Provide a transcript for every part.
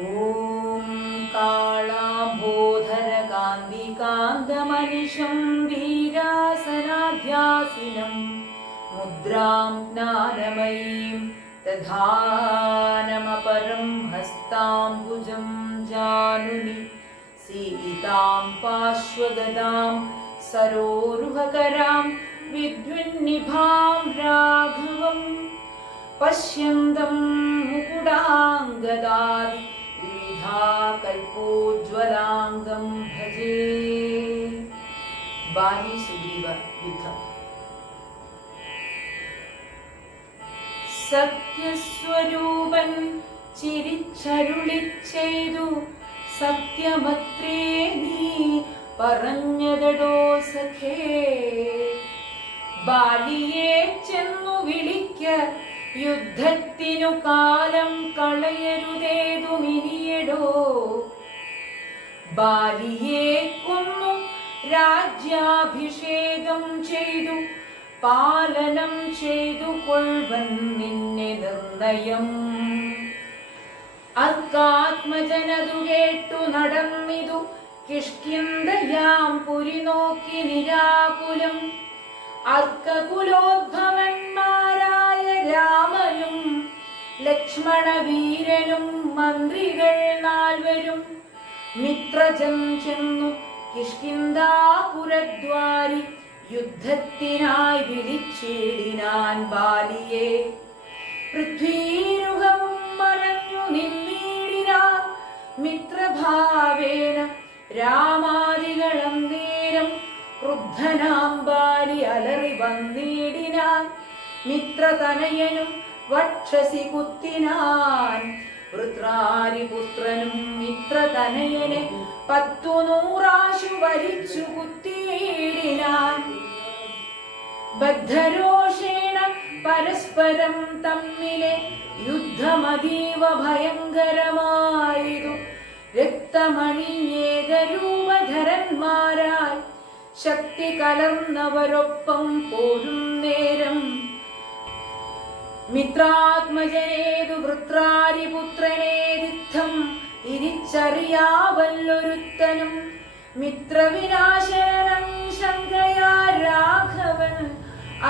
ഓം കാളാംബോധരകാന്തികാന്തമനിശം വീരാസനാധ്യാസിനം മുദ്രാം ജ്ഞാനമയീം ദധാനമപരം ഹസ്താംബുജം ജാനുനി സീതാം പാർശ്വഗദാം സരോരുഹകരാം വിദ്യുന്നിഭാം രാഘവം പശ്യന്തം മുകുടാംഗദാദി വിവിധാകൽപോജ്വലാംഗം ഭജേ. ബാലി സുഗ്രീവ യുദ്ധം. സത്യസ്വരൂപൻ ചിരിച്ചരുളിച്ചെയ്തു, സത്യമത്രേ നീ പറഞ്ഞതടോ സഖേ. ബാലിയെ ചെന്നു വിളിക്ക, യുദ്ധത്തിനു കാലം കളയരുതേതുമിനിയടോ. ബാലിയെ കൊന്നു രാജ്യാഭിഷേകം ചെയ്തു, പാലനം ചെയ്തു കൊൾവൻ നിന്നെ നിർണയം. അക്കാത്മജനതു കേട്ടു നടന്നിതു, കിഷ്കിന്ധയാം പുരി നോക്കി നിരാകുലം. അർക്കകുലോദ്ഭവന്മാരായ രാമനും ലക്ഷ്മണവീരനും മന്ത്രികൾ നാൽവരും മിത്രജൻ ചെന്നു കിഷ്കിന്ധാപുരദ്വാരി യുദ്ധത്തിനായി വിളിച്ചിടിനാൻ ബാലിയെ. പൃഥ്വീരുഹവും മറഞ്ഞു നിന്നീടിനാൻ മിത്രഭാവേന രാമാദികളും നേരം. ക്രുദ്ധനാം ബാലി അലറി വന്നിടിനാൻ, മിത്രതനയനും വക്ഷസി കുത്തിനാൻ. വൃത്രാരിപുത്രനും മിത്രതനയനെ 100 വലിച്ചു കുത്തിയിടിനാൻ. ബദ്ധരോഷേണ പരസ്പരം തമ്മിലെ യുദ്ധമതീവ ഭയങ്കരമായതു. രക്തമണിയേകരൂപധരന്മാരായി ശക്തി കലർന്നവരൊപ്പം പോരും നേരം. മിത്രാത്മജനേതു വൃത്രാരിപുത്രനേതിത്തം തിരിച്ചറിയാവല്ലൊരുത്തനും. മിത്രവിനാശനം ശങ്കയാ രാഘവൻ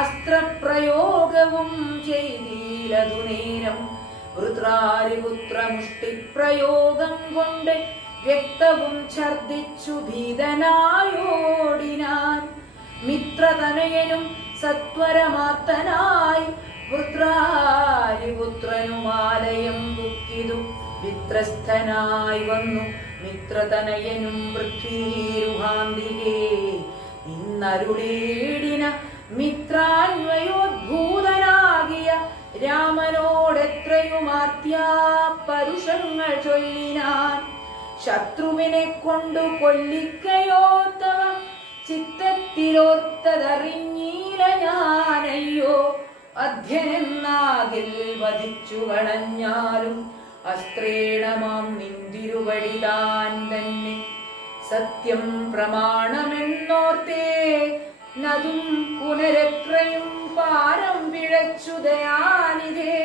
അസ്ത്രപ്രയോഗവും ചെയ്തീലതു നേരം. വൃത്രാരിപുത്ര മുഷ്ടിപ്രയോഗം കൊണ്ട് രക്തവും ഛർദിച്ചു ഭീതനായോടിനാൻ. മിത്രതനയനും സത്വരമാർത്തനായി വൃത്രാരിപുത്രനുമാലയം ബുക്കിതു വിത്രസ്ഥനായി വന്നു. മിത്രതനയനും പൃഥ്വീരുഹാന്തികേ ഇന്നരുളീടിന മിത്രാന്വയോദ്ഭൂതനാകിയ രാമനോടെത്രയുമാർത്തിയാ പരുഷങ്ങൾ ചൊല്ലിനാൻ. ശത്രുവിനെ കൊണ്ടു കൊല്ലിക്കയോ തവ ചിത്തത്തിലോർത്തതറിഞ്ഞീല ഞാനയ്യോ. അധ്യനെന്നാകിൽ വധിച്ചു കളഞ്ഞാലും അസ്ത്രേണമാം നിന്തിരുവടിതാൻ തന്നെ. സത്യം പ്രമാണമെന്നോർത്തേ നതും പുനരെത്രയും പാരം പിഴച്ചു ദയാനിധേ.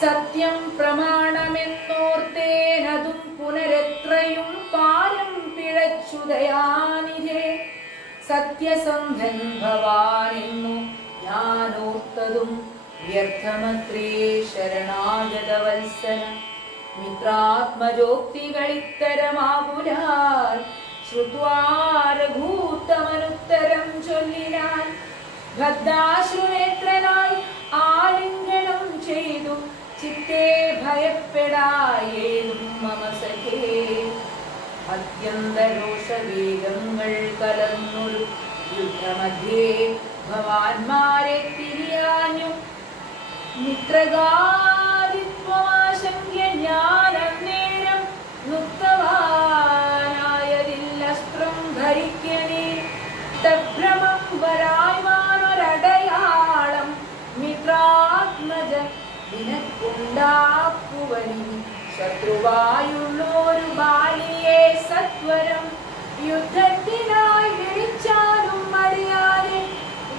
സത്യം പ്രമാണമെന്നോർത്തേനതും പുനരെത്രയും പാരം പിഴച്ചു ദയാനിധേ. സത്യസന്ധൻ ഭവാനെന്നു ഞാനോർത്തതും വ്യർത്ഥമത്രേ ശരണാഗതവത്സല. മിത്രാത്മജോക്തികളിത്തരമാകുലാൽ ശ്രുത്വാ രഘൂത്തമനുത്തരം ചൊല്ലിനാൻ. ഭദ്രാശ്രുനേത്രനായി ആലിംഗനം ചെയ്തു, ചിത്തേ ഭയപ്പെടായേതും മമ സഖേ. അത്യന്തരോഷവേഗങ്ങൾ കലർന്നൊരു യുദ്ധമധ്യേ ഭവാന്മാരെ തിരിയാഞ്ഞു. മിത്രഗാദിത്വമാശങ്ക്യ ഞാനന്നേരം നുക്തവാനായതില്ലസ്ത്രം ധരിക്കണേ. തഭ്രമം വരായ്മാനൊരടയാളം മിത്രാത്മജ നിനക്കുണ്ടാക്കുവനി. ശത്രുവായുള്ളൊരു ബാലിയെ സത്വരം യുദ്ധത്തിനായി വിളിച്ചാലും അറിയാതെ.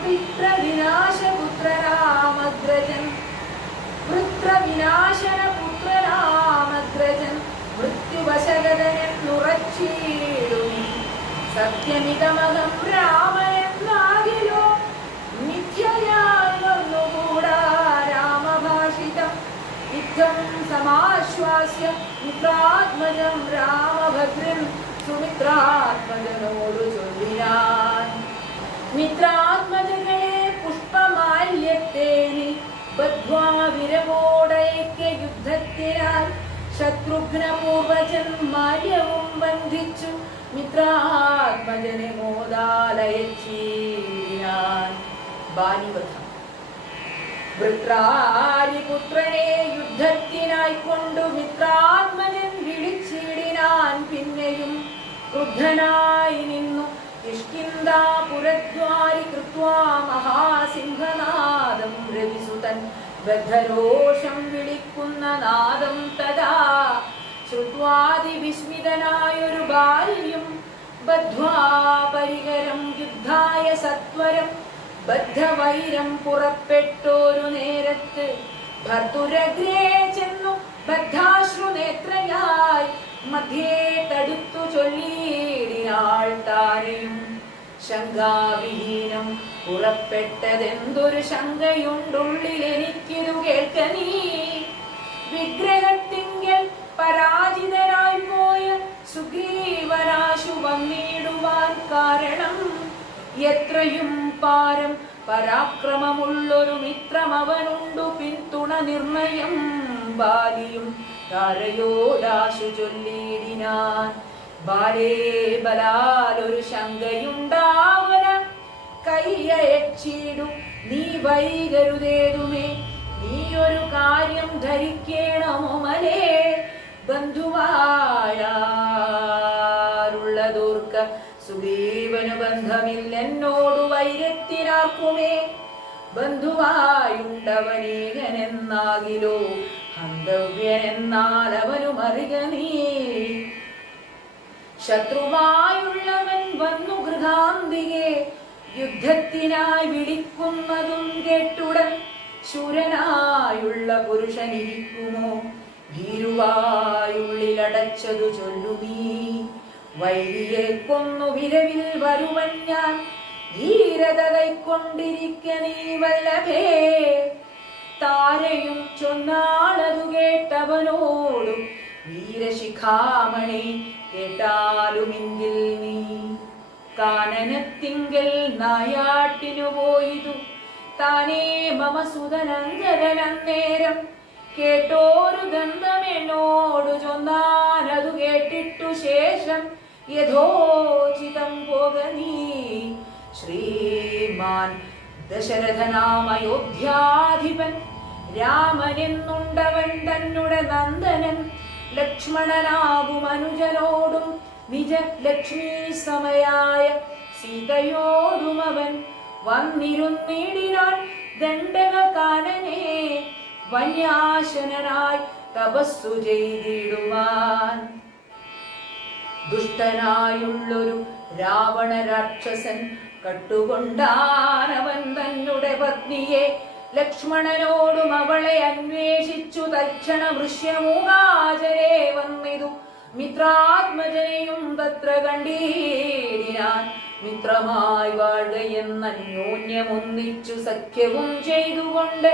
വിപ്രവിനാശപുത്രനാമഗ്രജൻ വൃത്രവിനാശനപുത്രനാമഗ്രജൻ സത്യമിതമകം രാമനെന്നാകിലോ മിഥ്യയായി വന്നുകൂടാ രാമഭാഷിതം. യുദ്ധം സമാശ്വാസ്യ മിത്രാത്മജം രാമഭദ്രൻ സുമിത്രാത്മജനോടു ചൊല്ലിനാൻ. മിത്രാത്മജകളെ പുഷ്പമാല്യത്തേനി ബദ്ധ്വാ വിരമോടൈക്യ യുദ്ധത്തിനായി ശത്രുഘ്നപൂർവജൻ മാല്യവും ബന്ധിച്ചു മിത്രാത്മജനെ മോദാലയച്ചീനാൻ. ബാലിവധം. വൃത്രാരിപുത്രനെ യുദ്ധത്തിനായി കൊണ്ടു മിത്രാത്മജൻ വിളിച്ചിടിനാൻ. പിന്നെയും ക്രുദ്ധനായി നിന്നു കിഷ്കിന്ധാപുരദ്വാരി കൃത്വാ മഹാസിംഹനാദം രവിസുതൻ ബദ്ധരോഷം വിളിക്കുന്ന നാദം തഥാ ശ്രുത്വാതിവിസ്മിതനായൊരു ബാല്യം ബദ്ധ്വാ പരികരം യുദ്ധായ സത്വരം ബദ്ധവൈരം പുറപ്പെട്ടോരു നേരത്ത് ഭർത്തുരഗ്രേ ചെന്നു ബദ്ധാശ്രുനേത്രയായി മധ്യേ തടുത്തു ചൊല്ലിയിടിനാൾ താനെയും. ശങ്കാവിഹീനം പുറപ്പെട്ടതെന്തൊരു ശങ്കയുണ്ടുള്ളിൽ എനിക്കിതു കേൾക്ക നീ. വിഗ്രഹത്തിങ്കൽ പരാജിതരായി പോയ സുഗ്രീവനാശു വന്നിടുവാൻ കാരണം എത്രയും പാരം പരാക്രമമുള്ളൊരു മിത്രമവനുണ്ടു പിന്തുണ നിർണയം. ബാലിയും ധാരയോടാശു ചൊല്ലിയിടിനാൻ. ബാലേ ബലാലൊരു ശങ്കയുണ്ടാവന കയ്യയച്ചിടു നീ വൈകരുതേതുമേ. നീയൊരു കാര്യം ധരിക്കേണമോ മലേ ബന്ധുവായുള്ളതോർക്ക സുഗ്രീവന് ബന്ധമില്ലെന്നോടു വൈരത്തിനാർക്കുമേ. ബന്ധുവായുണ്ടവനേകനെന്നാകിലോ ഹന്തവ്യനെന്നാൽ അവനു മറിക നീ. ശത്രുവായുള്ളവൻ വന്നു ഗൃഹാന്തികെ യുദ്ധത്തിനായി വിളിക്കുന്നതും കേട്ടുടൻ ശൂരനായുള്ള പുരുഷനിരിക്കുമോ. ഭീരുവായുള്ളിലടച്ചതു ചൊല്ലു നീ. വൈരിയെ കൊന്നു വിരവിൽ വരുവൻ ഞാൻ ധീരത കൈക്കൊണ്ടിരിക്ക നീ വല്ലഭേ. താരയും ചൊന്നാളതു കേട്ടവനോടും വീരശിഖാമണി കേട്ടാലുമെങ്കിൽ നീ. കാനനത്തിങ്കൽ നായാട്ടിനു പോയിതു താനേ മമ സുതനങ്കരനന്നേരം കേട്ടോരു ഗന്ധമെന്നോടു ചൊന്നാനതു കേട്ടിട്ടു ശേഷം യഥോചിതം പോക നീ. ശ്രീമാൻ ദശരഥനാമയോധ്യാധിപൻ രാമനെന്നുണ്ടവൻ തന്നുടെ നന്ദനൻ ലക്ഷ്മണനാകും അനുജനോടും നിജ ലക്ഷ്മീ സമയായ സീതയോടും അവൻ വന്നിരുന്നിടിനാൻ ദണ്ഡകാനനെ വന്യാശനായി തപസ്സു ചെയ്തിടുവാൻ. ദുഷ്ടനായുള്ളൊരു രാവണ രാക്ഷസൻ കട്ടുകൊണ്ടാനവൻ തന്നുടെ പത്നിയെ ലക്ഷ്മണനോടും അവളെ അന്വേഷിച്ചു തൽക്ഷണ വൃശ്യമൂകാചരേ വന്നിതു മിത്രാത്മജനെയും തത്ര കണ്ടീടിനാൻ. മിത്രമായി വാഴുകയെന്നന്യോന്യമൊന്നിച്ചു സഖ്യവും ചെയ്തുകൊണ്ട്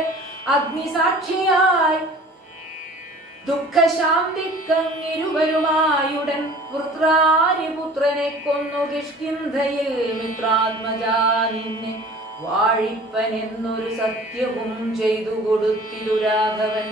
അഗ്നിസാക്ഷിയായി ദുഃഖശാന്തിക്കങ്ങിരുവരുമായുടൻ വൃത്രാരിപുത്രനെ കൊന്നു കിഷ്കിന്ധയിൽ മിത്രാത്മജാ നിന്നെ വാഴിപ്പനെന്നൊരു സത്യവും ചെയ്തു കൊടുത്തിരു രാഘവൻ.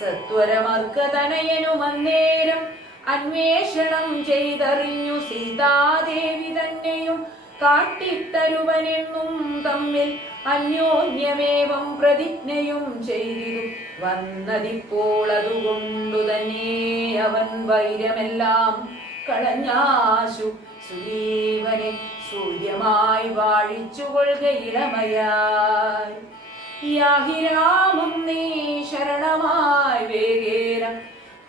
സത്വരമർക്കതനയനുമന്നേരം അന്വേഷണം ചെയ്തറിഞ്ഞു സീതാദേവി തന്നെയും കാട്ടിത്തരുവനെന്നും തമ്മിൽ അന്യോന്യമേവം പ്രതിജ്ഞയും ചെയ്തിരു വന്നതിപ്പോൾ അതുകൊണ്ടു തന്നെ അവൻ വൈരമെല്ലാം കളഞ്ഞാശു സുഗ്രീവനെ സൂര്യമായി വാഴിച്ചുകൊള്ളുക ഇളമയായി. യാഹി രാമം നീ ശരണമായി വേഗേന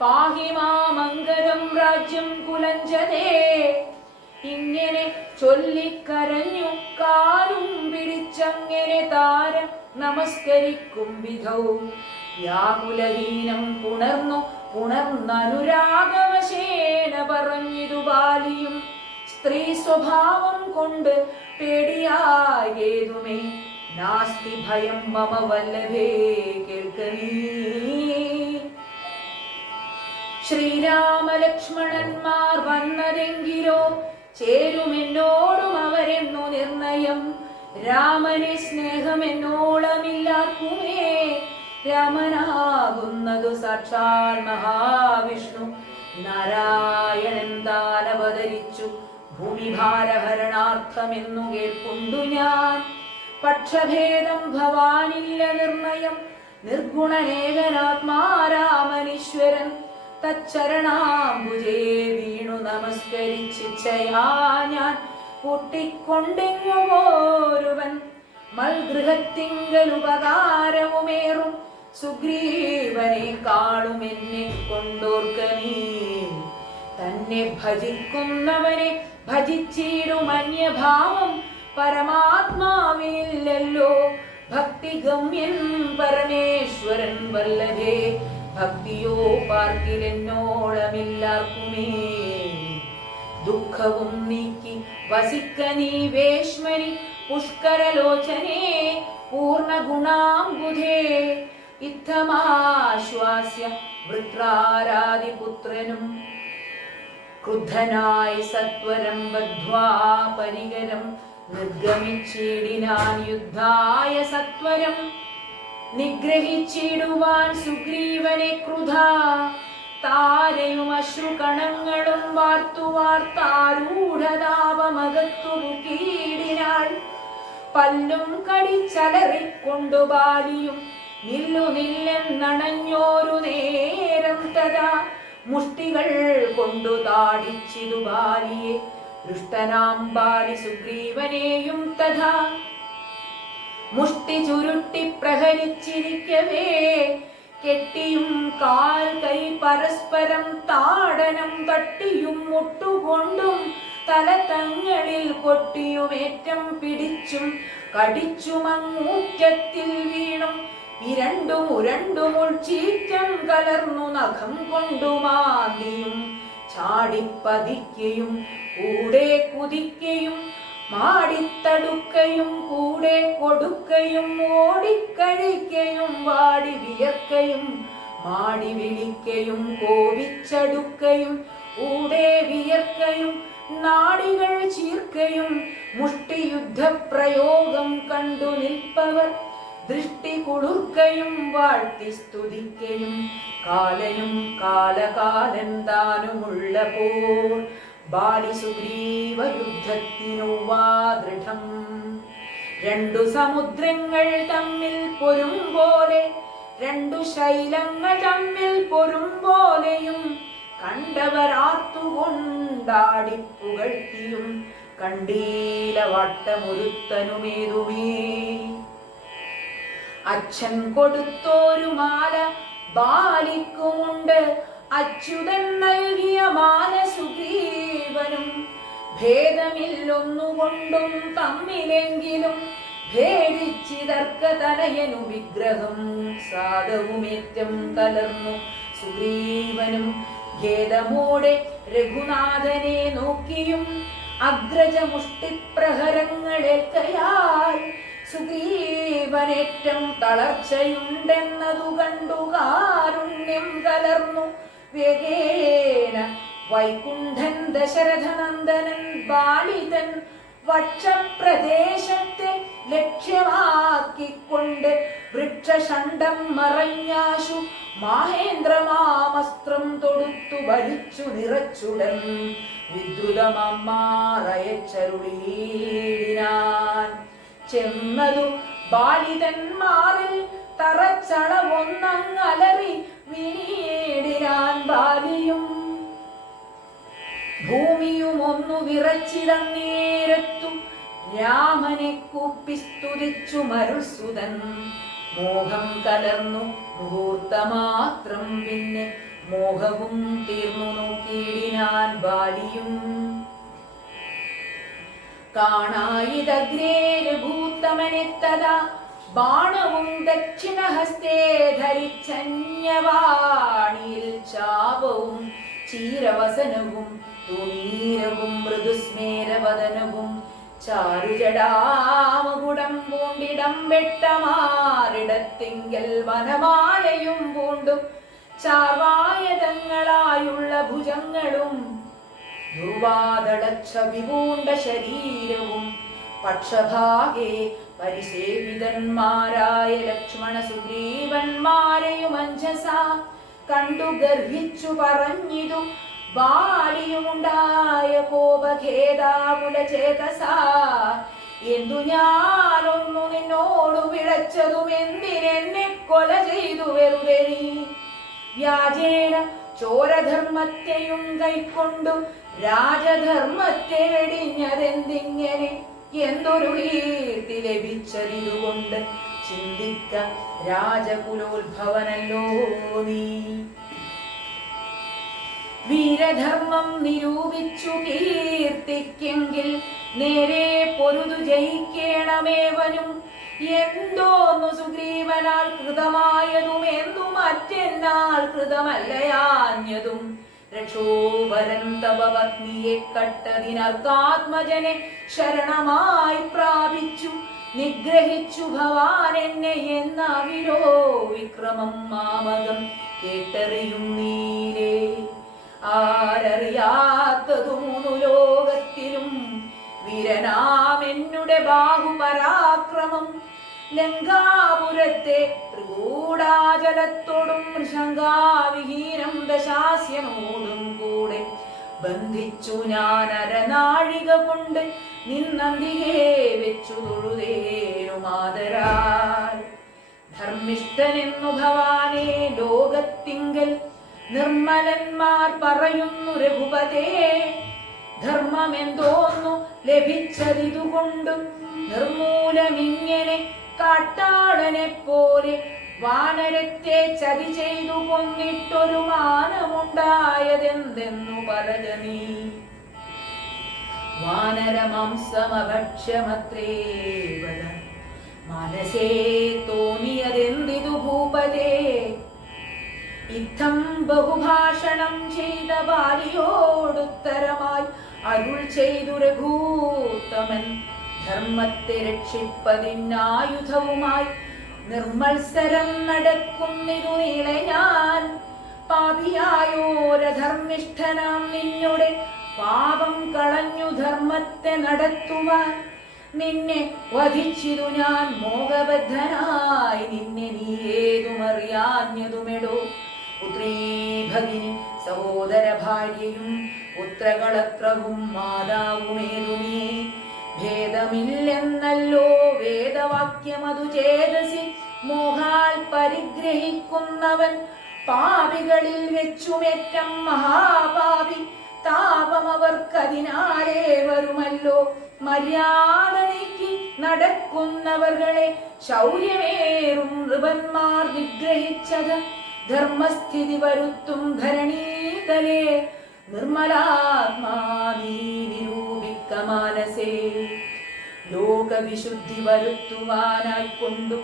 പാഹി മാമംഗലം രാജ്യം കുലഞ്ചതേ. ഇങ്ങനെ ചൊല്ലിക്കരഞ്ഞു കാലും പിടിച്ചങ്ങനെ താരം നമസ്കരിക്കും വിധവും വ്യാകുലഹീനം പുണർന്നനുരാഗവശേന പറഞ്ഞിതു ബാലിയും. സ്ത്രീ സ്വഭാവം കൊണ്ട് പേടിയായേതുമേ നാസ്തി ഭയം മമ വല്ലഭേ കേൾക്കനീ. ശ്രീരാമലക്ഷ്മണന്മാർ വന്നതെങ്കിലോ ചേരുമെന്നോടും അവരെന്നു നിർണയം. രാമനെ സ്നേഹമെന്നോളമില്ലാക്കുമേ രാമനാകുന്നതു സാക്ഷാൽ മഹാവിഷ്ണു. നാരായണൻ താൻ അവതരിച്ചു ഭൂമിഭാരഹരണാർത്ഥമെന്നു കേൾക്കൊണ്ടു ഞാൻ. പക്ഷഭേദം ഭവാനില്ല നിർണയം നിർഗുണനേകനാത്മാരാമനീശ്വരൻ. തച്ചരണാംബുജേ വീണു നമസ്കരിച്ചിച്ഛയാ ഞാൻ കൂട്ടിക്കൊണ്ടെങ്ങു പോരുവൻ. മൽഗൃഹത്തിങ്കലുപകാരവുമേറും സുഗ്രീവനെ കാണും എന്നെ കൊണ്ടോർക്കനീ. തന്നെ ഭജിക്കുന്നവനെ ഭജിച്ചിടും അന്യഭാവം പരമാത്മാവില്ലല്ലോ. ഭക്തിഗമ്യൻ പരമേശ്വരൻ വല്ലഭേ ഭക്തിയോ പാർക്കിലെന്നോളമില്ലാർക്കുമേ. ദുഃഖവും നീക്കി വസിക്കനീ വേശ്മനി പുഷ്കരലോചനേ പൂർണ്ണഗുണാംബുധേ. ഇത്തമാശ്വാസ്യ വൃത്രാരാദിപുത്രനും ക്രുദ്ധനായി സത്വരം ബദ്ധ്വാ പരികരം നിർഗമിച്ചിടിനാൻ യുദ്ധായ സത്വരം. നിഗ്രഹിച്ചിടുവാൻ സുഗ്രീവനെ ക്രുധാ താരയും അശ്രുകണങ്ങളും വാർത്തു വാർത്താരൂഢതാപമകത്തു മുക്കീടിനാൾ. പല്ലും കടിച്ചലറിക്കൊണ്ടു ബാലിയും നില്ലു നില്ലെന്നണഞ്ഞോരു നേരം തഥാ മുഷ്ടികൾ കൊണ്ടു താടിച്ചിതു ബാലിയെ. ദുഷ്ടനാം ബാലി സുഗ്രീവനെയും തഥാ മുഷ്ടി ചുരുട്ടി പ്രഹരിച്ചിരിക്കവേ കെട്ടിയും കാൽ കൈ പരസ്പരം താടനം തട്ടിയും മുട്ടുകൊണ്ടും തലതങ്ങളിൽ കൊട്ടിയുമേറ്റം പിടിച്ചും കടിച്ചുമങ്ങൂറ്റത്തിൽ വീണും ഇരണ്ടും ഉരണ്ടും ഉൾച്ചീറ്റം കലർന്നു നഖം കൊണ്ടുമാന്തിയും ചാടിപ്പതിക്കയും കൂടെ കുതിക്കയും മാടിത്തടുക്കയും കൂടെ കൊടുക്കയും ഓടിക്കഴിക്കയും വാടി വിയർക്കയും മാടി വിളിക്കയും കോപിച്ചടുക്കയും കൂടെ വിയർക്കയും നാടികൾ ചീർക്കയും മുഷ്ടിയുദ്ധപ്രയോഗം കണ്ടു നിൽപ്പവർ ദൃഷ്ടി കുളിർക്കയും വാഴ്ത്തി സ്തുതിക്കയും കാലനും കാലകാലൻ താനുമുള്ള പോർ ബാലി സുഗ്രീവ യുദ്ധത്തിനുവാ ദൃഢം. രണ്ടു സമുദ്രങ്ങൾ തമ്മിൽ പൊരും പോലെ രണ്ടു ശൈലങ്ങൾ തമ്മിൽ പൊരും പോലെയും കണ്ടവരാർത്തുകൊണ്ടാടി പുകഴ്ത്തിയും കണ്ടീല വട്ടമൊരുത്തനുമേതുമേ. അച്ഛൻ കൊടുത്തോരു മാല ബാലിക്കുമുണ്ട് അച്യുതൻ നൽകിയ മാല സുഗ്രീവനും. ഭേദമില്ലൊന്നുകൊണ്ടും തമ്മിലെങ്കിലും ഭേദിച്ചിതർക്കതനയനു വിഗ്രഹം സാധവുമേറ്റം കലർന്നു സുഗ്രീവനും. ഖേദമോടെ രഘുനാഥനെ നോക്കിയും അഗ്രജമുഷ്ടിപ്രഹരങ്ങളേൽക്കയാൽ സുഗ്രീവനേറ്റം തളർച്ചയുണ്ടെന്നതു കണ്ടു കാരുണ്യം കലർന്നു വേഗേന വൈകുണ്ഠൻ ദശരഥനന്ദനൻ ബാലിതൻ വക്ഷപ്രദേശത്തെ ലക്ഷ്യമാക്കിക്കൊണ്ട് വൃക്ഷഷണ്ഡം മറഞ്ഞാശു മാഹേന്ദ്രമാമസ്ത്രം തൊടുത്തു വലിച്ചു നിറച്ചുടൻ വിദ്രുതമമ്മാറയച്ചരുളീടിനാൻ. ചെന്നതു ബാലിതന്മാറിൽ തറച്ചളവൊന്നങ്ങലറി വീണിടിനാൻ ബാലിയും. ഭൂമിയും ഒന്നു വിറച്ചിടന്നേരത്തു രാമനെ കൂപ്പി സ്തുതിച്ചു മരുൾസുതൻ. മോഹം കലർന്നു മുഹൂർത്തമാത്രം പിന്നെ മോഹവും തീർന്നു നോക്കിയിടിനാൻ ബാലിയും. കാണായിതഗ്രേ രഘൂത്തമനെത്തതാ ബാണവും ദക്ഷിണഹസ്തേ ധരിച്ചന്യവാണിയിൽ ചാപവും ചീരവസനവും തുണീരവും മൃദുസ്മേരവദനവും ചാരുജടാമകുടം പൂണ്ടിടം വെട്ടമാറിടത്തിങ്കൽ വനമാലയും പൂണ്ടും ചാർവായതങ്ങളായുള്ള ഭുജങ്ങളും ദുർവാദളച്ഛവി പൂണ്ട ശരീരവും പക്ഷഭാഗേ പരിസേവിതന്മാരായ ലക്ഷ്മണ സുഗ്രീവന്മാരെയും അഞ്ജസ കണ്ടു ഗർഹിച്ചു പറഞ്ഞിതു ബാലിയുമുണ്ടായ കോപഖേദാകുല ചേതസ എന്തു ഞാനൊന്നു നിന്നോടു വിളച്ചതും എന്തിനെന്നെ കൊല ചെയ്തു വെറുതെ നീ വ്യാജേന ചോരധർമ്മത്തെയും കൈക്കൊണ്ടു രാജധർമ്മത്തെ വെടിഞ്ഞതെന്തിങ്ങനെ എന്തൊരു കീർത്തി ലഭിച്ചതിതുകൊണ്ട് ചിന്തിക്ക രാജകുലോത്ഭവനല്ലോ നീ വീരധർമ്മം നിരൂപിച്ചു കീർത്തിക്കെങ്കിൽ നേരെ പൊരുതു ജയിക്കേണമേവനും എന്തോന്നു സുഗ്രീവനാൽ കൃതമായതും എന്തു മറ്റെന്നാൽ കൃതമല്ലയാഞ്ഞതും രക്ഷോഭരൻ തവ പത്നിയെ കട്ടതിനർക്കാത്മജനെ ശരണമായി പ്രാപിച്ചു നിഗ്രഹിച്ചു ഭവാൻ എന്നെ എന്നാവിലോ വിക്രമം മാമകം കേട്ടറിയും നീരേ ആരറിയാത്തതു മൂന്നു ലോകത്തിലും വീരനാമെന്നുടെ ബാഹുപരാക്രമം ലങ്കാപുരത്തെ ത്രികൂടാചലത്തോടും ശങ്കാവിഹീനം ദശാസ്യനോടും കൂടെ ബന്ധിച്ചു ഞാൻ അരനാഴിക കൊണ്ട് നിന്നന്തികെ വെച്ചു തൊഴുതേനുമാതരാൽ ധർമ്മിഷ്ഠനെന്നു ഭവാനേ ലോകത്തിങ്കൽ നിർമ്മലന്മാർ പറയുന്നു രഘുപതേ ധർമ്മമെന്തോന്നു ലഭിച്ചതിതുകൊണ്ടും നിർമൂലമിങ്ങനെ കാട്ടാളനെ പോലെ വാനരത്തെ ചതി ചെയ്തു കൊന്നിട്ടൊരു മാനമുണ്ടായതെന്തെന്നു പറക നീ വാനരമാംസമഭക്ഷ്യമത്രേ വദ മനസേ തോന്നിയതെന്തിതു ഭൂപതേ ഇത്തം ബഹുഭാഷണം ചെയ്ത ബാലിയോടുത്തരമായി അരുൾ ചെയ്തു രഘൂത്തമൻ ധർമ്മത്തെ രക്ഷിപ്പതിനായുധവുമായി നിർമ്മത്സരം നടക്കുന്നിതു നീളെ ഞാൻ പാപിയായോരധർമ്മിഷ്ഠനാം നിന്നുടെ പാപം കളഞ്ഞു ധർമ്മത്തെ നടത്തുവാൻ നിന്നെ വധിച്ചിതു ഞാൻ മോഹബദ്ധനായി നിന്നെ നീ ഏതുമറിയാഞ്ഞതുമെടോ പുത്രീ ഭഗിനി സഹോദര ഭാര്യയും പുത്രകളത്രവും മാതാവുമേതുമേ ഭേദമില്ലെന്നല്ലോ വേദവാക്യമതു ചേതസി മോഹാൽ പരിഗ്രഹിക്കുന്നവൻ പാപികളിൽ വെച്ചുമേറ്റം മഹാപാപി താപമവർക്കതിനാലേ വരുമല്ലോ മര്യാദ നീക്കി നടക്കുന്നവർകളെ ശൗര്യമേറും നൃപന്മാർ നിഗ്രഹിച്ചത് ധർമ്മസ്ഥിതി വരുത്തും ധരണീതലേ നിർമ്മലാത്മാ നീ നിരൂപിക്ക മാനസേ ലോകവിശുദ്ധി വരുത്തുവാനായി കൊണ്ടു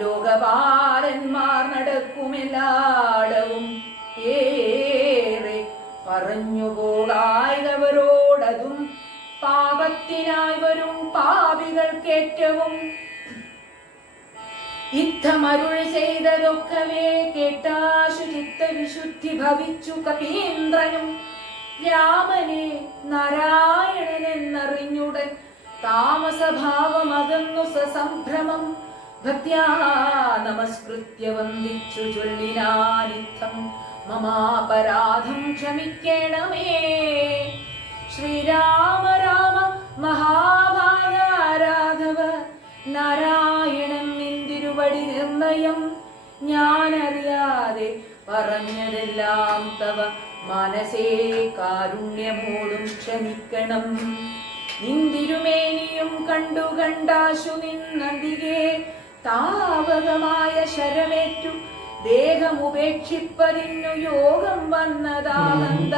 ലോകപാലന്മാർ നടക്കുമെല്ലാടവും ഏറെ പറഞ്ഞു പോകായവരോടതും പാപത്തിനായി വരും പാപികൾക്കേറ്റവും ഇത്തമരുൾ ചെയ്തതൊക്കവേ കേട്ടാശു ചിത്തവിശുദ്ധി ഭവിച്ചു കപീന്ദ്രനും രാമനെ നാരായണനെന്നറിഞ്ഞുടൻ താമസഭാവമകന്നു സസംഭ്രമം ഭക്ത്യാ നമസ്കൃത്യ വന്ദിച്ചു ചൊല്ലിനാനിത്തം മമാപരാധം ക്ഷമിക്കണമേ ശ്രീരാമ രാമ മഹാഭാഗാരാഘവ നാരായണൻ നിന്തിരുവടി നിർണയം ഞാനറിയാതെ പറഞ്ഞതെല്ലാം തവ മനസേ കാരുണ്യമോടും ക്ഷമിക്കണം നിന്തിരുമേനിയും കണ്ടു കണ്ടാശു നിന്നതികെ താവകമായ ശരമേറ്റു ദേഹമുപേക്ഷിപ്പതിന്നു യോഗം വന്നതാനന്ദ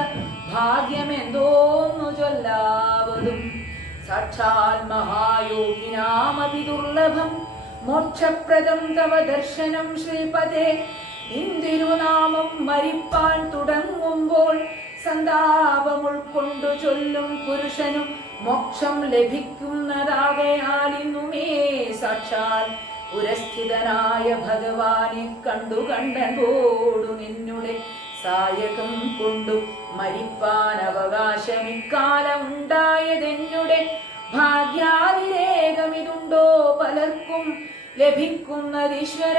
ഭാഗ്യമെന്തോന്നു ചൊല്ലാവതും സാക്ഷാൽ മഹായോഗിനാമപി ദുർലഭം മോക്ഷപ്രദം തവ ദർശനം ശ്രീപദേ ഇന്ദിരുനാമം മരിപ്പാൻ തുടങ്ങുമ്പോൾ സന്താപം ഉൾക്കൊണ്ടു ചൊല്ലും പുരുഷനും മോക്ഷം ലഭിക്കുന്നതാകയാൽ ഇന്നുമേ സാക്ഷാൽ പുരസ്ഥിതനായ ഭഗവാനെ കണ്ടു കണ്ടോടു നിന്നുടെ സായകം കൊണ്ടു മരിപ്പാൻ അവകാശം ഇക്കാലം ഉണ്ടായതെന്നുടെ ഭാഗ്യാതിരേകമിതുണ്ടോ പലർക്കും ലഭിക്കുന്നതീശ്വര.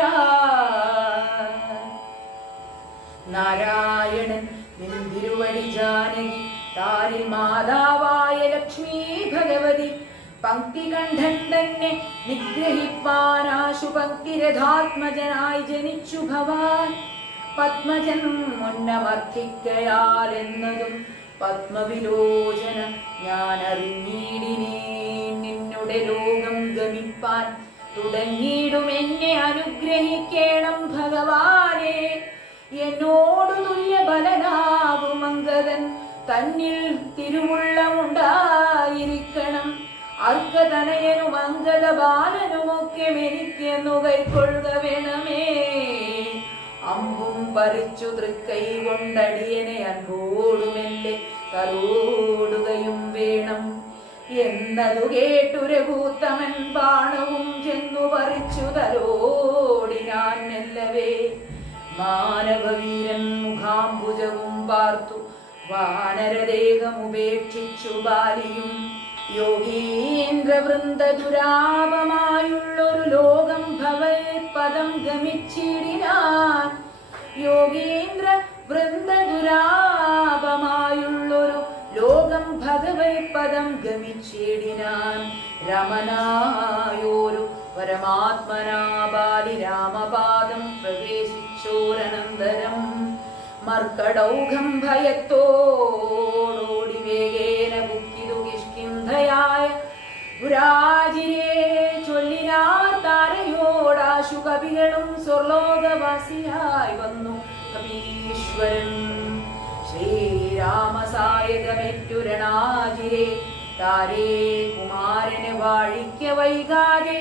നാരായണൻ നിന്തിരുവടി ജാനകി താരിൽ മാതാവായ ലക്ഷ്മി ഭഗവതി പങ്ക്തികണ്ഠൻ തന്നെ നിഗ്രഹിപ്പാനാശു പങ്ക്തിരഥാത്മജനായി ജനിച്ചു ഭവാൻ. പത്മജൻ മുന്നമർദ്ധിക്കയാൽ എന്നതും പത്മവിലോചന ഞാൻ അറിഞ്ഞിടിനേ. നിന്നുടെ ലോകം ഗമിപ്പാൻ തുടങ്ങിയിടും എന്നെ അനുഗ്രഹിക്കേണം ഭഗവാനെ. എന്നോടു തുല്യ ബലനാകും അങ്കദൻ തന്നിൽ തിരുവുള്ളമുണ്ടായിരിക്കണം. അർക്കതനയനും അങ്കദ ബാലനുമൊക്കെ എനിക്കെന്നു കൈക്കൊള്ളുക വേണമേ. അമ്പും പറിച്ചു തൃക്കൈ കൊണ്ടടിയനെ അൻപോടുമെല്ലെ തലോടുകയും വേണം എന്നതു കേട്ടു രഘൂത്തമൻ ബാണവും ചെന്നു പറിച്ചു തലോടിനാൻ മെല്ലവേ. മാനവവീരൻ മുഖാംബുജവും വാർത്തു വാനരദേഹമുപേക്ഷിച്ചു ബാലിയും യോഗീന്ദ്രവൃന്ദ ദുരാപമായുള്ളൊരു ലോകം ഭവൽ പദം ഗമിച്ചിടിനാൻ. യോഗീന്ദ്ര വൃന്ദ ദുരാപമായുള്ളൊരു ലോകം ഭഗവൽ പദം ഗമിച്ചിടിനാൻ. രമനായോരു പരമാത്മനാ ബാലി രാമപാദം പ്രവേശിച്ചോരനന്തരം മർക്കടൗഘം ഭയത്തോടോടി വേഗേന ബുക്കിതു കിഷ്കിന്ധയായ പുരാജിരെ ചൊല്ലിനാർ താരയോടാശു കവികളും സ്വർലോകവാസിയായി വന്നു കപീശ്വരൻ. ശ്രീരാമസായകമേറ്റുരണാജിരെ താരേ കുമാരനെ വാഴിക്ക വൈകാതെ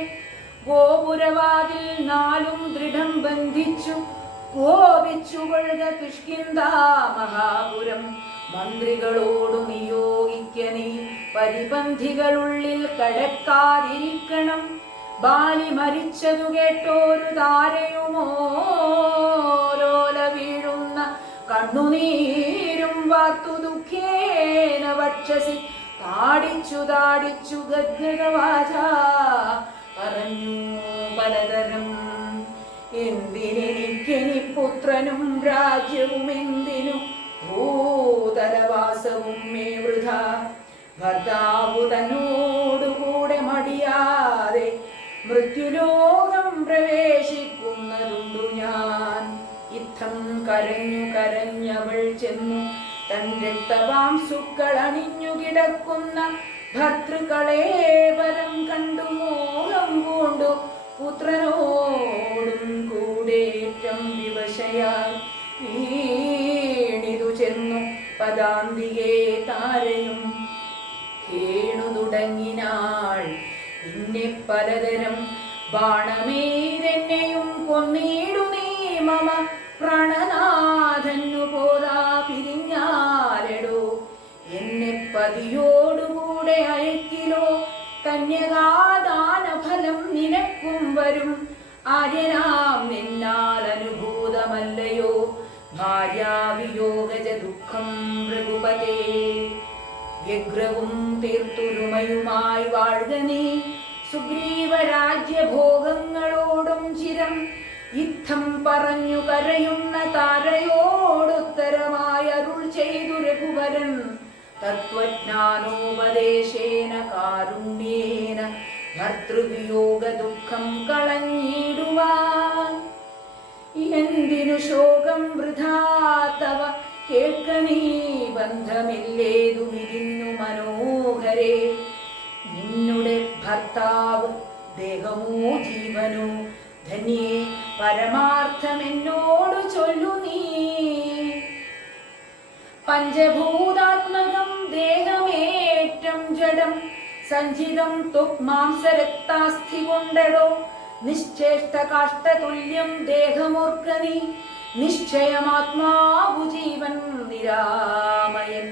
ഗോപുരവാതിൽ നാലും ദൃഢം ബന്ധിച്ചു കോപിച്ചു കൊള്ളുക കിഷ്കിന്ധാ മഹാപുരം. മന്ത്രികളോടു നിയോഗിക്ക നീ പരിപന്ധികളുള്ളിൽ കടക്കാതിരിക്കണം. ബാലി മരിച്ചതു കേട്ടോരു താരയുമോലോല വീഴുന്ന കണ്ണുനീരും വാർത്തു ദുഃഖേന വക്ഷസി താടിച്ചു താടിച്ചു ഗദ്ഗദവാച പറഞ്ഞു പലതരം. എന്തിനെനിക്കെനി പുത്രനും രാജ്യവും എന്തിനു ഭൂതലവാസവും മേ വൃഥ. ഭർത്താവു തന്നോടുകൂടെ മടിയാതെ മൃത്യുലോകം പ്രവേശിക്കുന്നതുണ്ടു ഞാൻ. ഇത്തം കരഞ്ഞു കരഞ്ഞവൾ ചെന്നു തൻ രക്തവാംസുക്കൾ അണിഞ്ഞു കിടക്കുന്ന ഭർത്തൃക്കളെ പരം കണ്ടു മോഹം പൂണ്ടു പുത്രനോടും കൂടേറ്റം വിവശയായി വീണിതു ചെന്നു പദാന്തികേ താരയും കേണു തുടങ്ങിനാൾ. പിന്നെ പലതരം ബാണമേരെന്നെയും കൊന്നീടു നീ മമ പ്രാണനാഥന്നു പോരാ പിരിഞ്ഞാലെടോ. എന്നെ പതിയോടുകൂടെ അയക്കിലോ കന്യകാദാനഫലം നിനക്കും വരും. ആര്യനാം നിന്നാൽ അനുഭൂതമല്ലയോ ഭാര്യാവിയോഗജ ദുഃഖം രഘുപതേ. വ്യഗ്രവും തീർത്തുരുമയുമായി വാഴുക നീ സുഗ്രീവരാജ്യഭോഗങ്ങളോടും ചിരം. യുദ്ധം പറഞ്ഞു കരയുന്ന താരയോടുത്തരമായ അരുൾ ചെയ്തു രഘുവരൻ. തത്വജ്ഞാനോപദേശേന കാരുണ്യേന ഭർതൃവിയോഗ ദുഃഖം കളഞ്ഞിടുവാൻ. എന്തിനു ശോകം വൃഥാ തവ കേൾക്കനീ ബന്ധമില്ലേതു വിരിഞ്ഞു മനോഹരേ. നിന്നുടെ ഭർത്താവ് ദേഹമോ ജീവനോ ധന്യേ പരമാർത്ഥമെന്നോടു ചൊല്ലു നീ. പഞ്ചഭൂതാത്മകം ദേഹമേറ്റം ജഡം സഞ്ചിതം മാംസരക്താസ്ഥി കൊണ്ടടോ. നിശ്ചേഷ്ട കാഷ്ടതുല്യം ദേഹമോർക്കനി നിശ്ചയമാത്മാവു ജീവൻ നിരാമ നിത്യൻ.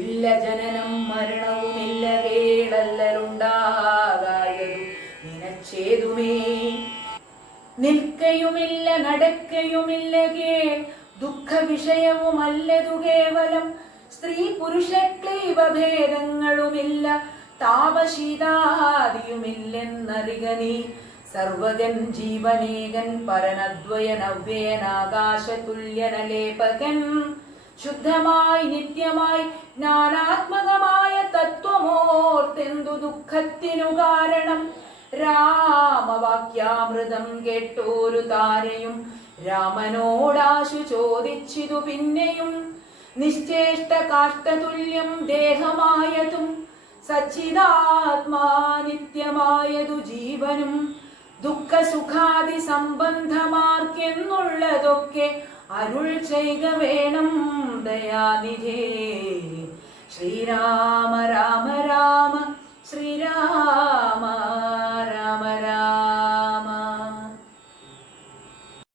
ഇല്ല ജനനം മരണവുമില്ല കേളല്ലലുണ്ടാകായതു നിനച്ചേതുമേ. നിൽക്കയുമില്ല നടക്കയുമില്ല കേൾ ദുഃഖ വിഷയവുമല്ലതു കേവലം. സ്ത്രീ പുരുഷ ക്ലൈവ ഭേദങ്ങളുമില്ല താപശീതാദിയുമില്ലെന്നറിക നീ. സർവഗൻ ജീവനേകൻ പരനദ്വയനവ്യയനാകാശതുല്യനലേപകൻ. ശുദ്ധമായി നിത്യമായി ജ്ഞാനാത്മകമായ തത്വമോർത്തെന്തു ദുഃഖത്തിനു കാരണം. രാമവാക്യാമൃതം കേട്ടോരു താരയും രാമനോടാശു ചോദിച്ചിതു പിന്നെയും. നിശ്ചേഷ്ട കാഷ്ടതുല്യം ദേഹമായതും സച്ചിദാത്മാ നിത്യമായതു ജീവനും. ദുഃഖ സുഖാദി സംബന്ധമാർക്കെന്നുള്ളതൊക്കെ അരുൾ ചെയ്ക വേണം ദയാനിധേ. ശ്രീരാമ രാമ രാമ ശ്രീരാമ